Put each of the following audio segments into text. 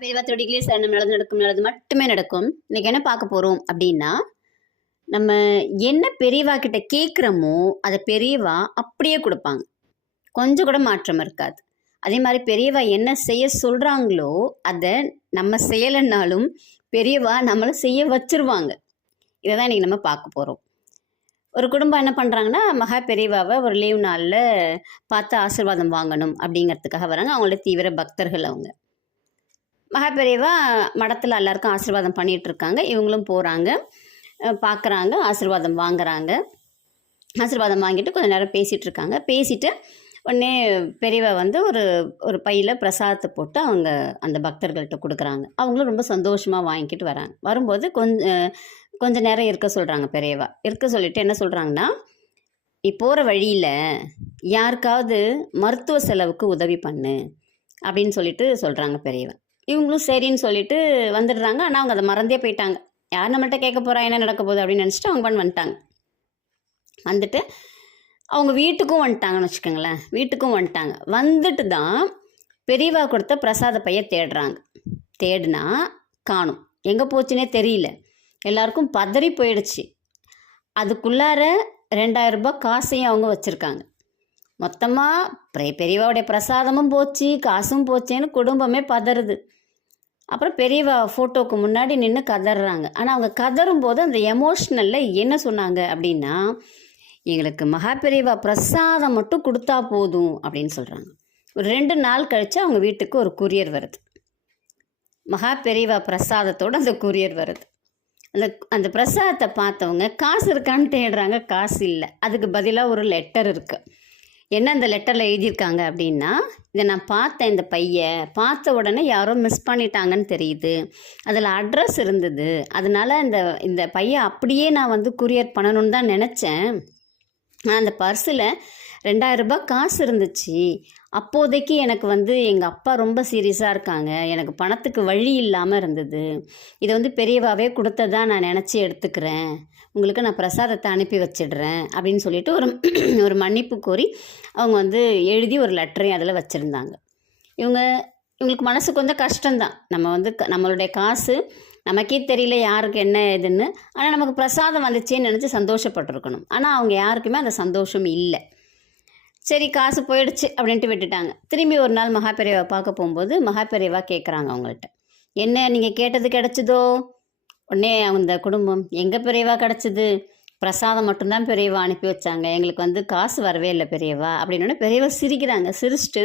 பெரியவா தொடிகளே சரணம் நல்லது நடக்கும், நல்லது மட்டுமே நடக்கும். இன்னைக்கு என்ன பார்க்க போறோம் அப்படின்னா, நம்ம என்ன பெரியவா கிட்ட கேட்குறோமோ அதை பெரியவா அப்படியே கொடுப்பாங்க. கொஞ்சம் கூட மாற்றம் இருக்காது. அதே மாதிரி பெரியவா என்ன செய்ய சொல்றாங்களோ அதை நம்ம செய்யலைன்னாலும் பெரியவா நம்மளை செய்ய வச்சிருவாங்க. இதை தான் இன்னைக்கு நம்ம பார்க்க போறோம். ஒரு குடும்பம் என்ன பண்ணுறாங்கன்னா, மகா பெரியவாவை ஒரு லீவ் நாளில் பார்த்து ஆசீர்வாதம் வாங்கணும் அப்படிங்கிறதுக்காக வராங்க. அவங்களோட தீவிர பக்தர்கள் அவங்க. மகா பெரியவா மடத்தில் எல்லாருக்கும் ஆசீர்வாதம் பண்ணிகிட்டு இருக்காங்க. இவங்களும் போகிறாங்க, பார்க்குறாங்க, ஆசீர்வாதம் வாங்குறாங்க. ஆசீர்வாதம் வாங்கிட்டு கொஞ்சம் நேரம் பேசிகிட்டு இருக்காங்க. பேசிட்டு உடனே பெரியவா வந்து ஒரு ஒரு பையில் பிரசாதத்தை போட்டு அவங்க அந்த பக்தர்கள்ட்ட கொடுக்குறாங்க. அவங்களும் ரொம்ப சந்தோஷமாக வாங்கிக்கிட்டு வராங்க. வரும்போது கொஞ்சம் நேரம் இருக்க சொல்கிறாங்க. பெரியவா இருக்க சொல்லிவிட்டு என்ன சொல்கிறாங்கன்னா, நீ போகிற வழியில் யாருக்காவது மருத்துவ செலவுக்கு உதவி பண்ணு அப்படின்னு சொல்லிட்டு சொல்கிறாங்க பெரியவா. இவங்களும் சரின்னு சொல்லிட்டு வந்துடுறாங்க. ஆனால் அவங்க அதை மறந்தே போயிட்டாங்க. யார் நம்மள்கிட்ட கேட்க போகிறா, என்ன நடக்க போகுது அப்படின்னு நினச்சிட்டு அவங்க வந்துட்டாங்க. வந்துட்டு அவங்க வீட்டுக்கும் வந்துட்டாங்கன்னு வச்சுக்கோங்களேன். வீட்டுக்கும் வந்துட்டாங்க. வந்துட்டு தான் பெரியவா கொடுத்த பிரசாத பைய தேடுறாங்க. தேடினா காணும். எங்கே போச்சுன்னே தெரியல. எல்லாருக்கும் பதறி போயிடுச்சு. அதுக்குள்ளார 2000 ரூபாய் காசையும் அவங்க வச்சுருக்காங்க. மொத்தமாக பெரியவாவுடைய பிரசாதமும் போச்சு, காசும் போச்சேன்னு குடும்பமே பதறுது. அப்புறம் பெரியவா ஃபோட்டோவுக்கு முன்னாடி நின்று கதறாங்க. ஆனால் அவங்க கதறும்போது அந்த எமோஷ்னலில் என்ன சொன்னாங்க அப்படின்னா, எங்களுக்கு மகா பெரியவா பிரசாதம் மட்டும் கொடுத்தா போதும் அப்படின்னு சொல்கிறாங்க. ஒரு 2 நாள் கழித்து அவங்க வீட்டுக்கு ஒரு கூரியர் வருது. மகா பெரியவா பிரசாதத்தோடு அந்த கூரியர் வருது. அந்த பிரசாதத்தை பார்த்தவங்க காசு இருக்கான்னு தேடுறாங்க. காசு இல்லை. அதுக்கு பதிலாக ஒரு லெட்டர் இருக்குது. என்ன அந்த லெட்டரில் எழுதியிருக்காங்க அப்படின்னா, இதை நான் பார்த்தேன், இந்த பையை பார்த்த உடனே யாரோ மிஸ் பண்ணிட்டாங்கன்னு தெரியுது. அதில் அட்ரஸ் இருந்தது. அதனால் இந்த பையை அப்படியே நான் வந்து கூரியர் பண்ணணும்னு தான் நினச்சேன். ஆனால் அந்த பர்ஸில் 2000 ரூபாய் காசு இருந்துச்சு. அப்போதைக்கு எனக்கு வந்து எங்கள் அப்பா ரொம்ப சீரியஸாக இருக்காங்க, எனக்கு பணத்துக்கு வழி இல்லாமல் இருந்தது. இதை வந்து பெரியவாவே கொடுத்ததா நான் நினச்சி எடுத்துக்கிறேன். உங்களுக்கு நான் பிரசாதத்தை அனுப்பி வச்சிடுறேன் அப்படின்னு சொல்லிட்டு ஒரு மன்னிப்பு கோரி அவங்க வந்து எழுதி ஒரு லெட்டரையும் அதில் வச்சுருந்தாங்க. இவங்களுக்கு மனசு கொஞ்சம் கஷ்டம்தான். நம்ம வந்து நம்மளுடைய காசு நமக்கே தெரியல யாருக்கு என்ன ஏதுன்னு. ஆனால் நமக்கு பிரசாதம் வந்துச்சேன்னு நினச்சி சந்தோஷப்பட்டிருக்கணும். ஆனால் அவங்க யாருக்குமே அந்த சந்தோஷம் இல்லை. சரி, காசு போயிடுச்சு அப்படின்ட்டு விட்டுட்டாங்க. திரும்பி ஒரு நாள் மகா பெரியவா பார்க்க போகும்போது மகா பெரியவா கேட்குறாங்க அவங்கள்ட்ட, என்ன நீங்கள் கேட்டது கிடச்சிதோ? உடனே அந்த குடும்பம், எங்கள் பெரியவா கிடச்சிது, பிரசாதம் மட்டும்தான் பெரியவா அனுப்பி வச்சாங்க, எங்களுக்கு வந்து காசு வரவே இல்லை பெரியவா அப்படின்னு. பெரியவா சிரிக்கிறாங்க. சிரிச்சிட்டு,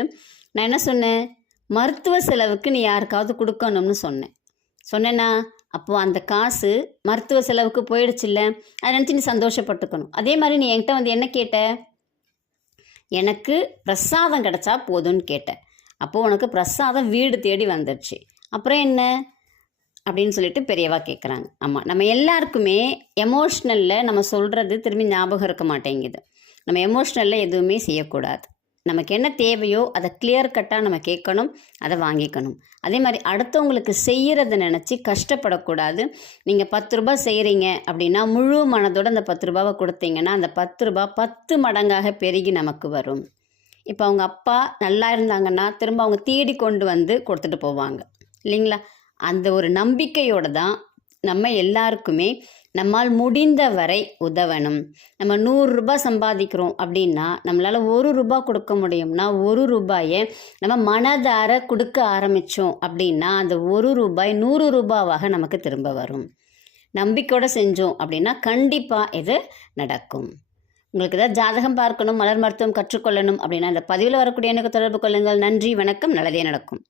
நான் என்ன சொன்னேன், மருத்துவ செலவுக்கு நீ யாருக்காவது கொடுக்கணும்னு சொன்னேன்னா அப்போது அந்த காசு மருத்துவ செலவுக்கு போயிடுச்சுல்ல, அதை நினச்சி நீ சந்தோஷப்பட்டுக்கணும். அதே மாதிரி நீ என்கிட்ட வந்து என்ன கேட்ட, எனக்கு பிரசாதம் கிடச்சா போதும்னு கேட்டேன். அப்போது உனக்கு பிரசாதம் வீடு தேடி வந்துடுச்சு. அப்புறம் என்ன அப்படின்னு சொல்லிட்டு பெரியவா கேட்குறாங்க. ஆமாம், நம்ம எல்லாருக்குமே எமோஷ்னலில் நம்ம சொல்கிறது திரும்பி ஞாபகம் இருக்க மாட்டேங்குது. நம்ம எமோஷ்னலில் எதுவுமே செய்யக்கூடாது. நமக்கு என்ன தேவையோ அதை கிளியர் கட்டாக நம்ம கேட்கணும், அதை வாங்கிக்கணும். அதே மாதிரி அடுத்தவங்களுக்கு செய்கிறத நினச்சி கஷ்டப்படக்கூடாது. நீங்கள் 10 ரூபாய் செய்கிறீங்க அப்படின்னா முழு மனதோடு அந்த 10 ரூபாவை கொடுத்தீங்கன்னா அந்த 10 ரூபாய் 10 மடங்காக பெருகி நமக்கு வரும். இப்போ அவங்க அப்பா நல்லா இருந்தாங்கன்னா திரும்ப அவங்க தேடி கொண்டு வந்து கொடுத்துட்டு போவாங்க இல்லைங்களா? அந்த ஒரு நம்பிக்கையோடு தான் நம்ம எல்லாருக்குமே நம்மால் முடிந்த வரை உதவணும். நம்ம 100 ரூபாய் சம்பாதிக்கிறோம் அப்படின்னா நம்மளால் 1 ரூபாய் கொடுக்க முடியும்னா 1 ரூபாயை நம்ம மனதார கொடுக்க ஆரம்பித்தோம் அப்படின்னா அந்த 1 ரூபாய் 100 ரூபாவாக நமக்கு திரும்ப வரும். நம்பிக்கையோடு செஞ்சோம் அப்படின்னா கண்டிப்பாக இது நடக்கும். உங்களுக்கு ஏதாவது ஜாதகம் பார்க்கணும், மலர் மருத்துவம் கற்றுக்கொள்ளணும் அப்படின்னா இந்த பதிவில் வரக்கூடிய எனக்கு தொடர்பு கொள்ளுங்கள். நன்றி, வணக்கம். நல்லதே நடக்கும்.